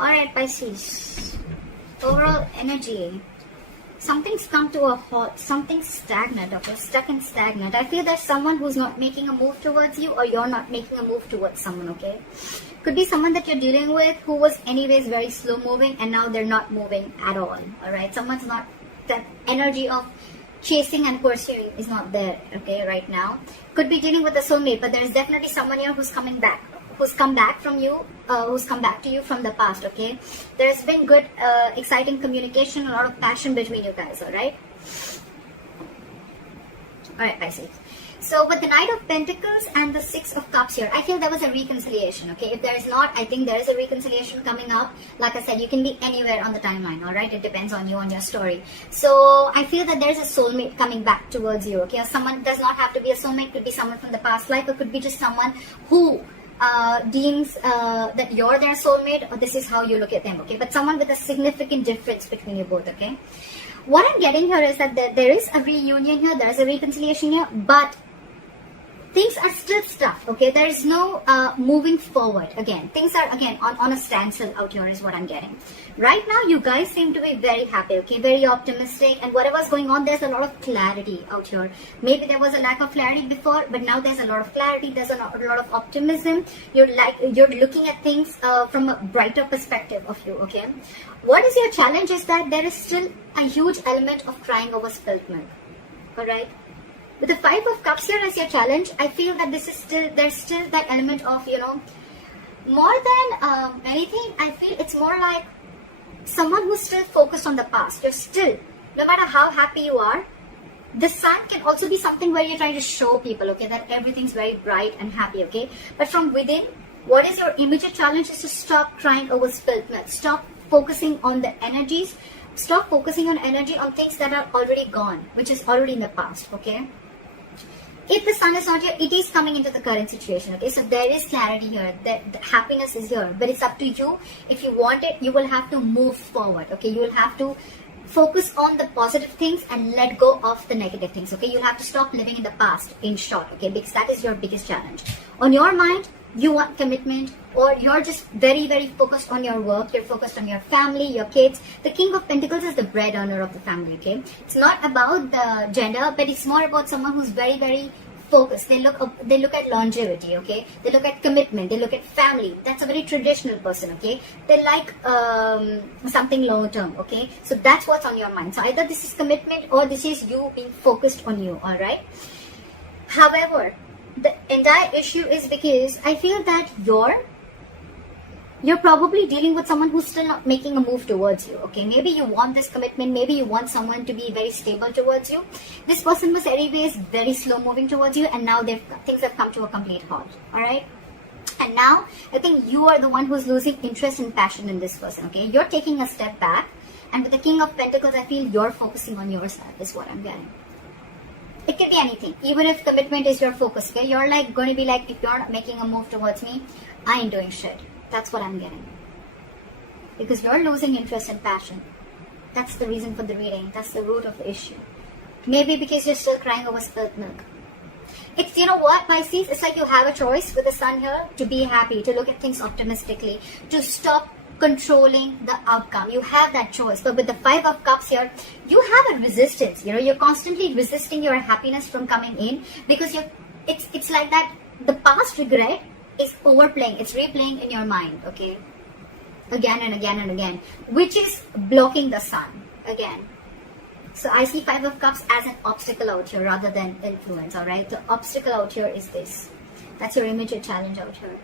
Alright, Pisces. Overall energy. Something's come to a halt. Something's stagnant, okay? Stuck and stagnant. I feel there's someone who's not making a move towards you, or you're not making a move towards someone, okay? Could be someone that you're dealing with who was anyways very slow moving and now they're not moving at all, alright? Someone's not, that energy of chasing and pursuing is not there, okay, right now. Could be dealing with a soulmate, but there's definitely someone here who's coming back. Who's come back from you, who's come back to you from the past, okay? There's been good, exciting communication, a lot of passion between you guys, alright? Alright, Pisces. So with the Knight of Pentacles and the Six of Cups here, I feel there was a reconciliation, okay? If there is not, I think there is a reconciliation coming up. Like I said, you can be anywhere on the timeline, alright? It depends on you, on your story. So I feel that there's a soulmate coming back towards you, okay? Or someone does not have to be a soulmate, could be someone from the past life, or could be just someone who deems that you're their soulmate, or this is how you look at them, okay? But someone with a significant difference between you both, okay? What I'm getting here is that there is a reunion here, there is a reconciliation here, but things are still stuck, okay? There is no moving forward. Again, things are again on a standstill out here is what I'm getting. Right now, you guys seem to be very happy, okay? Very optimistic, and whatever's going on, there's a lot of clarity out here. Maybe there was a lack of clarity before, but now there's a lot of clarity. There's a lot of optimism. You're looking at things from a brighter perspective of you, okay? What is your challenge is that there is still a huge element of crying over spilt milk, all right? With the Five of Cups here as your challenge, I feel that there's still that element of, you know, more than anything, I feel it's more like someone who's still focused on the past. You're still, no matter how happy you are, the sun can also be something where you're trying to show people, okay, that everything's very bright and happy, okay? But from within, what is your immediate challenge is to stop crying over spilt milk. Stop focusing on the energies. Stop focusing on energy on things that are already gone, which is already in the past, okay? If the sun is not here, it is coming into the current situation, okay? So there is clarity here, that the happiness is here, but it's up to you. If you want it, you will have to move forward, okay? You will have to focus on the positive things and let go of the negative things, okay? You'll have to stop living in the past, in short, okay? Because that is your biggest challenge. On your mind, you want commitment, or you're just very, very focused on your work, you're focused on your family, your kids. The King of Pentacles is the bread earner of the family, okay? It's not about the gender, but it's more about someone who's very, very focused. They look at longevity, okay? They look at commitment, they look at family. That's a very traditional person, okay? They like something long term, okay? So that's what's on your mind. So either this is commitment or this is you being focused on you, all right? However, the entire issue is because I feel that you're probably dealing with someone who's still not making a move towards you, okay? Maybe you want this commitment, maybe you want someone to be very stable towards you. This person was anyways very slow moving towards you, and now things have come to a complete halt, all right? And now, I think you are the one who's losing interest and passion in this person, okay? You're taking a step back, and with the King of Pentacles, I feel you're focusing on yourself is what I'm getting. It could be anything, even if commitment is your focus, okay? You're like going to be like, if you're not making a move towards me, I ain't doing shit. That's what I'm getting. Because you're losing interest and passion. That's the reason for the reading. That's the root of the issue. Maybe because you're still crying over spilt milk. It's, you know what, Pisces? It's like you have a choice with the sun here to be happy, to look at things optimistically, to stop controlling the outcome. You have that choice. But with the Five of Cups here, you have a resistance. You know, you're constantly resisting your happiness from coming in because it's like that the past regret is overplaying, it's replaying in your mind, okay? Again and again and again, which is blocking the sun again. So I see Five of Cups as an obstacle out here rather than influence, all right? The obstacle out here is this. That's your immediate challenge out here.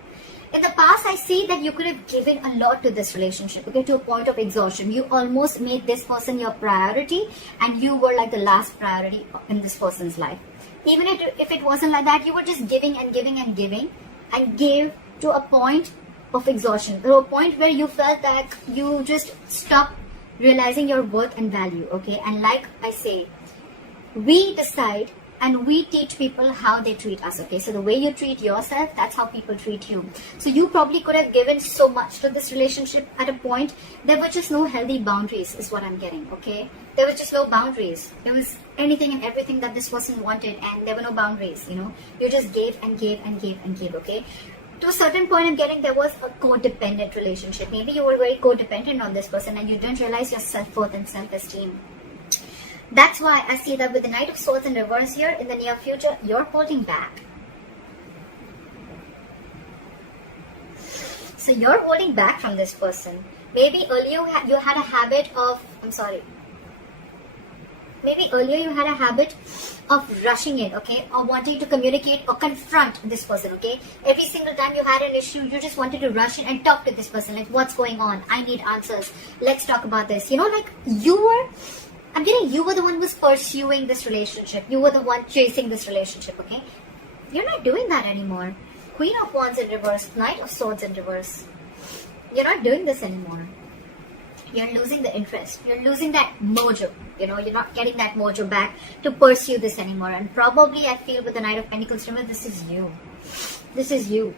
In the past, I see that you could have given a lot to this relationship, okay, to a point of exhaustion. You almost made this person your priority, and you were like the last priority in this person's life. Even if it wasn't like that, you were just giving and giving and giving, and gave to a point of exhaustion, to a point where you felt that you just stopped realizing your worth and value, okay? And like I say, we decide and we teach people how they treat us, okay? So the way you treat yourself, that's how people treat you. So you probably could have given so much to this relationship at a point. There were just no healthy boundaries is what I'm getting, okay? There were just no boundaries. There was anything and everything that this person wanted, and there were no boundaries, you know? You just gave and gave and gave and gave, okay? To a certain point, I'm getting there was a codependent relationship. Maybe you were very codependent on this person and you didn't realize your self-worth and self-esteem. That's why I see that with the Knight of Swords in reverse here, in the near future, you're holding back. So you're holding back from this person. Maybe earlier you had a habit of, maybe earlier you had a habit of rushing in, okay, or wanting to communicate or confront this person, okay. Every single time you had an issue, you just wanted to rush in and talk to this person, like, what's going on? I need answers. Let's talk about this. You know, like you were the one who was pursuing this relationship. You were the one chasing this relationship, okay. You're not doing that anymore. Queen of Wands in reverse, Knight of Swords in reverse. You're not doing this anymore. You're losing the interest. You're losing that mojo. You know, you're not getting that mojo back to pursue this anymore. And probably I feel with the Knight of Pentacles, remember, this is you. This is you.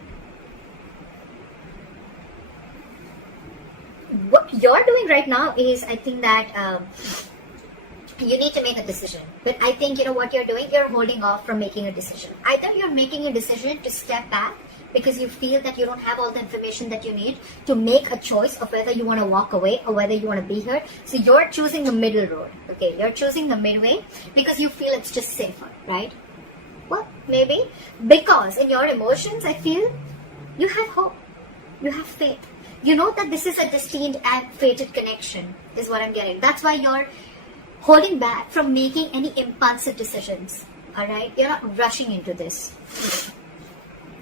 What you're doing right now is, I think that you need to make a decision. But I think, you know what you're doing? You're holding off from making a decision. Either you're making a decision to step back because you feel that you don't have all the information that you need to make a choice of whether you want to walk away or whether you want to be here. So you're choosing the middle road, okay? You're choosing the midway because you feel it's just safer, right? Well, maybe because in your emotions, I feel you have hope, you have faith. You know that this is a destined and fated connection is what I'm getting. That's why you're holding back from making any impulsive decisions, all right? You're not rushing into this.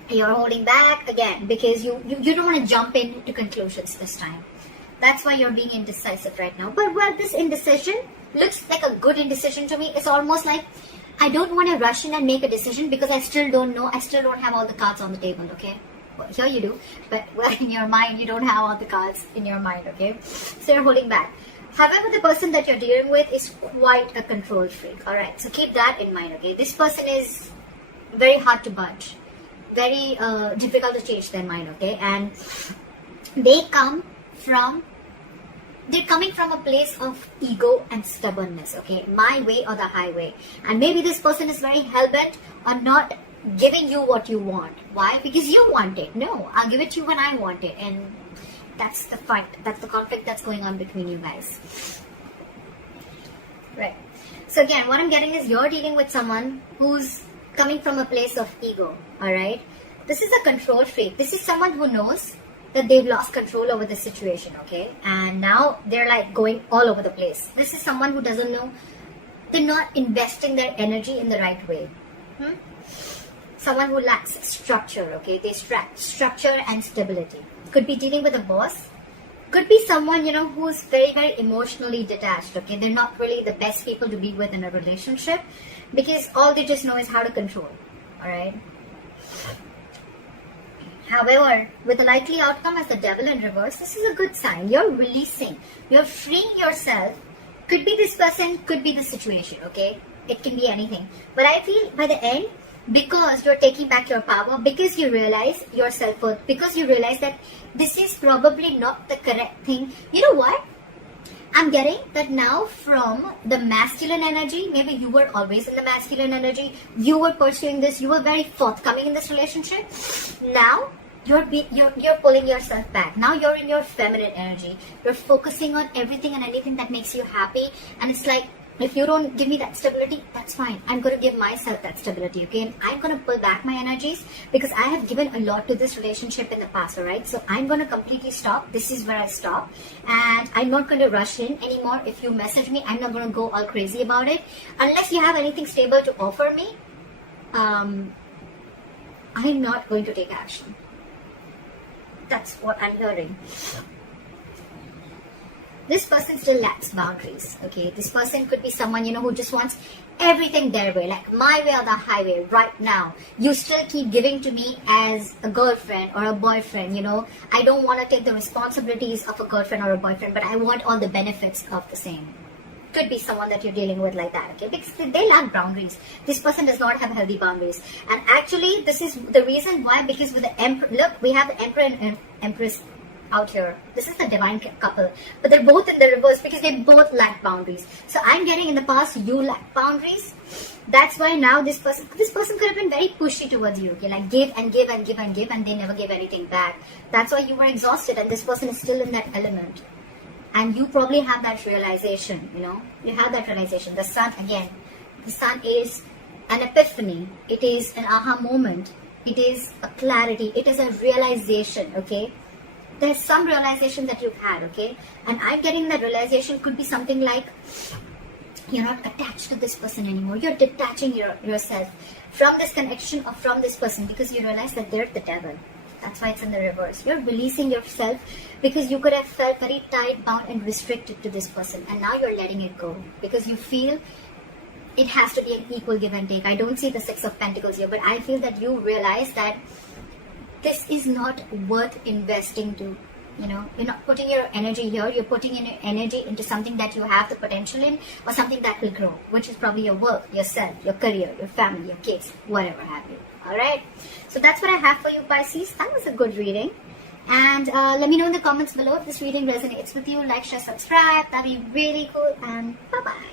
You're holding back again because you don't want to jump into conclusions this time. That's why you're being indecisive right now. But well, this indecision looks like a good indecision to me. It's almost like I don't want to rush in and make a decision because I still don't know. I still don't have all the cards on the table, okay? Well, here you do. But well, in your mind, you don't have all the cards in your mind, okay? So you're holding back. However, the person that you're dealing with is quite a control freak, all right? So keep that in mind, okay? This person is very hard to budge. Very difficult to change their mind, okay? And they're coming from a place of ego and stubbornness, okay? My way or the highway. And maybe this person is very hell-bent on not giving you what you want. Why? Because you want it. No, I'll give it to you when I want it. And that's the fight. That's the conflict that's going on between you guys. Right. So again, what I'm getting is you're dealing with someone who's coming from a place of ego, all right? This is a control freak. This is someone who knows that they've lost control over the situation, okay? And now they're like going all over the place. This is someone who doesn't know, they're not investing their energy in the right way. Someone who lacks structure, okay? They structure and stability. Could be dealing with a boss. Could be someone, you know, who's very, very emotionally detached, okay? They're not really the best people to be with in a relationship because all they just know is how to control, all right? However, with the likely outcome as the Devil in reverse, this is a good sign. You're releasing. You're freeing yourself. Could be this person, could be the situation, okay? It can be anything. But I feel by the end, because you're taking back your power, because you realize your self-worth, because you realize that this is probably not the correct thing. You know what? I'm getting that now from the masculine energy. Maybe you were always in the masculine energy. You were pursuing this. You were very forthcoming in this relationship. Now you're pulling yourself back. Now you're in your feminine energy. You're focusing on everything and anything that makes you happy. And it's like, if you don't give me that stability, that's fine. I'm going to give myself that stability, okay? And I'm going to pull back my energies because I have given a lot to this relationship in the past, all right? So I'm going to completely stop. This is where I stop. And I'm not going to rush in anymore. If you message me, I'm not going to go all crazy about it. Unless you have anything stable to offer me, I'm not going to take action. That's what I'm hearing. This person still lacks boundaries, okay? This person could be someone, you know, who just wants everything their way, like my way or the highway right now. You still keep giving to me as a girlfriend or a boyfriend, you know. I don't want to take the responsibilities of a girlfriend or a boyfriend, but I want all the benefits of the same. Could be someone that you're dealing with like that, okay? Because they lack boundaries. This person does not have healthy boundaries. And actually, this is the reason why, because with the Emperor, look, we have the Emperor and Empress out here. This is the divine couple, but they're both in the reverse because they both lack boundaries. So I'm getting in the past you lack boundaries. That's why now this person could have been very pushy towards you, okay, like give and give and give and give, and they never gave anything back. That's why you were exhausted, and this person is still in that element. And you probably have that realization, you know, you have that realization. The sun, again, the sun is an epiphany. It is an aha moment. It is a clarity. It is a realization, okay? There's some realization that you've had, okay? And I'm getting that realization could be something like you're not attached to this person anymore. You're detaching yourself from this connection or from this person because you realize that they're the devil. That's why it's in the reverse. You're releasing yourself because you could have felt very tied, bound and restricted to this person. And now you're letting it go because you feel it has to be an equal give and take. I don't see the Six of Pentacles here, but I feel that you realize that this is not worth investing to. You know, you're not putting your energy here, you're putting in your energy into something that you have the potential in, or something that will grow, which is probably your work, yourself, your career, your family, your kids, whatever have you. Alright, so that's what I have for you, Pisces. That was a good reading. And let me know in the comments below if this reading resonates with you. Like, share, subscribe. That'd be really cool. And bye-bye.